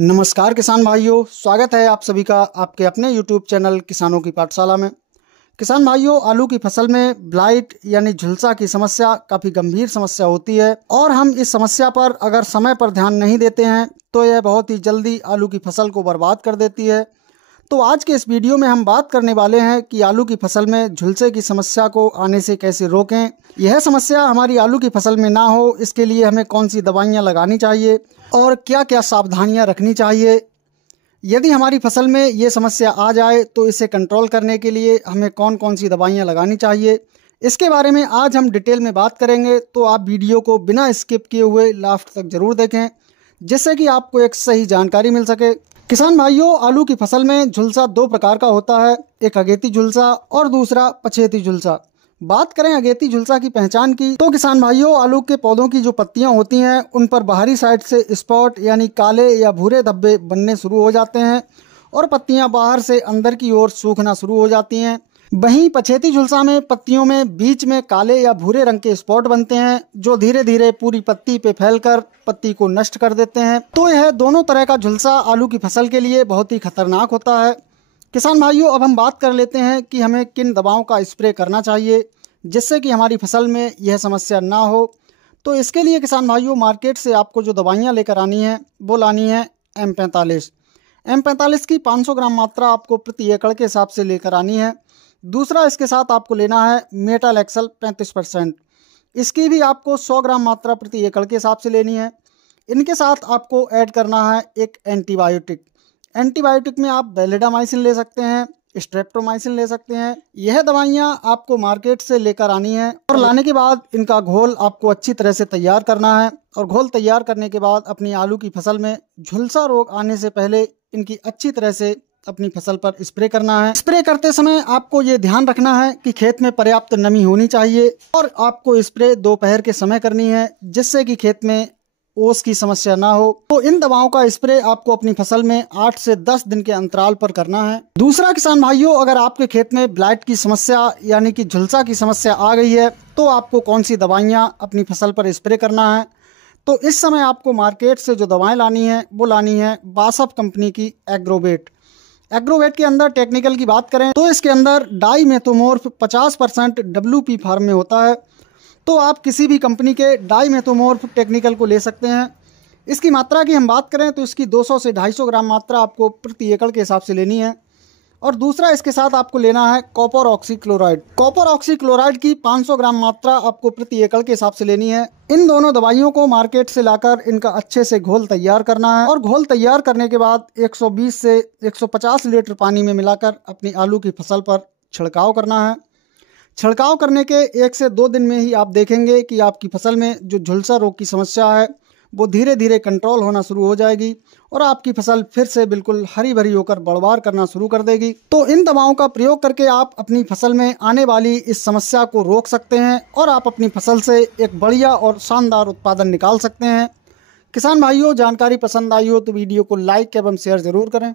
नमस्कार किसान भाइयों, स्वागत है आप सभी का आपके अपने YouTube चैनल किसानों की पाठशाला में। किसान भाइयों, आलू की फसल में ब्लाइट यानी झुलसा की समस्या काफ़ी गंभीर समस्या होती है और हम इस समस्या पर अगर समय पर ध्यान नहीं देते हैं तो यह बहुत ही जल्दी आलू की फसल को बर्बाद कर देती है। तो आज के इस वीडियो में हम बात करने वाले हैं कि आलू की फसल में झुलसे की समस्या को आने से कैसे रोकें। यह समस्या हमारी आलू की फसल में ना हो, इसके लिए हमें कौन सी दवाइयाँ लगानी चाहिए और क्या क्या सावधानियाँ रखनी चाहिए। यदि हमारी फसल में ये समस्या आ जाए तो इसे कंट्रोल करने के लिए हमें कौन कौन सी दवाइयाँ लगानी चाहिए, इसके बारे में आज हम डिटेल में बात करेंगे। तो आप वीडियो को बिना स्किप किए हुए लास्ट तक जरूर देखें, जिससे कि आपको एक सही जानकारी मिल सके। किसान भाइयों, आलू की फसल में झुलसा दो प्रकार का होता है, एक अगेती झुलसा और दूसरा पछेती झुलसा। बात करें अगेती झुलसा की पहचान की तो किसान भाइयों, आलू के पौधों की जो पत्तियां होती हैं उन पर बाहरी साइड से स्पॉट यानी काले या भूरे धब्बे बनने शुरू हो जाते हैं और पत्तियां बाहर से अंदर की ओर सूखना शुरू हो जाती हैं। वहीं पछेती झुलसा में पत्तियों में बीच में काले या भूरे रंग के स्पॉट बनते हैं जो धीरे धीरे पूरी पत्ती पे फैलकर पत्ती को नष्ट कर देते हैं। तो यह दोनों तरह का झुलसा आलू की फसल के लिए बहुत ही खतरनाक होता है। किसान भाइयों, अब हम बात कर लेते हैं कि हमें किन दवाओं का स्प्रे करना चाहिए जिससे कि हमारी फसल में यह समस्या ना हो। तो इसके लिए किसान भाइयों, मार्केट से आपको जो दवाइयाँ लेकर आनी है वो लानी है M45 की 500 ग्राम मात्रा आपको प्रति एकड़ के हिसाब से लेकर आनी है। दूसरा, इसके साथ आपको लेना है मेटल एक्सल 35%, इसकी भी आपको 100 ग्राम मात्रा प्रति एकड़ के हिसाब से लेनी है। इनके साथ आपको ऐड करना है एक एंटीबायोटिक में आप वैलिडामाइसिन ले सकते हैं, स्ट्रेप्टोमाइसिन ले सकते हैं। यह दवाइयाँ आपको मार्केट से लेकर आनी है और लाने के बाद इनका घोल आपको अच्छी तरह से तैयार करना है और घोल तैयार करने के बाद अपनी आलू की फसल में झुलसा रोग आने से पहले इनकी अच्छी तरह से अपनी फसल पर स्प्रे करना है। स्प्रे करते समय आपको ये ध्यान रखना है कि खेत में पर्याप्त नमी होनी चाहिए और आपको स्प्रे दोपहर के समय करनी है जिससे कि खेत में ओस की समस्या ना हो। तो इन दवाओं का स्प्रे आपको अपनी फसल में 8 से 10 दिन के अंतराल पर करना है। दूसरा किसान भाइयों, अगर आपके खेत में ब्लाइट की समस्या यानी कि झुलसा की समस्या आ गई है तो आपको कौन सी दवाइयाँ अपनी फसल पर स्प्रे करना है। तो इस समय आपको मार्केट से जो दवाएं लानी है वो लानी है बासफ कंपनी की एग्रोवेट के अंदर टेक्निकल की बात करें तो इसके अंदर डाईमेथोमोर्फ 50% WP फार्म में होता है। तो आप किसी भी कंपनी के डाईमेथोमोर्फ टेक्निकल को ले सकते हैं। इसकी मात्रा की हम बात करें तो इसकी 200 से 250 ग्राम मात्रा आपको प्रति एकड़ के हिसाब से लेनी है। और दूसरा, इसके साथ आपको लेना है कॉपर ऑक्सीक्लोराइड की 500 ग्राम मात्रा आपको प्रति एकड़ के हिसाब से लेनी है। इन दोनों दवाइयों को मार्केट से लाकर इनका अच्छे से घोल तैयार करना है और घोल तैयार करने के बाद 120 से 150 लीटर पानी में मिलाकर अपनी आलू की फसल पर छिड़काव करना है। छिड़काव करने के 1 से 2 दिन में ही आप देखेंगे कि आपकी फसल में जो झुलसा रोग की समस्या है वो धीरे धीरे कंट्रोल होना शुरू हो जाएगी और आपकी फसल फिर से बिल्कुल हरी भरी होकर बढ़वार करना शुरू कर देगी। तो इन दवाओं का प्रयोग करके आप अपनी फसल में आने वाली इस समस्या को रोक सकते हैं और आप अपनी फसल से एक बढ़िया और शानदार उत्पादन निकाल सकते हैं। किसान भाइयों, जानकारी पसंद आई हो तो वीडियो को लाइक एवं शेयर जरूर करें।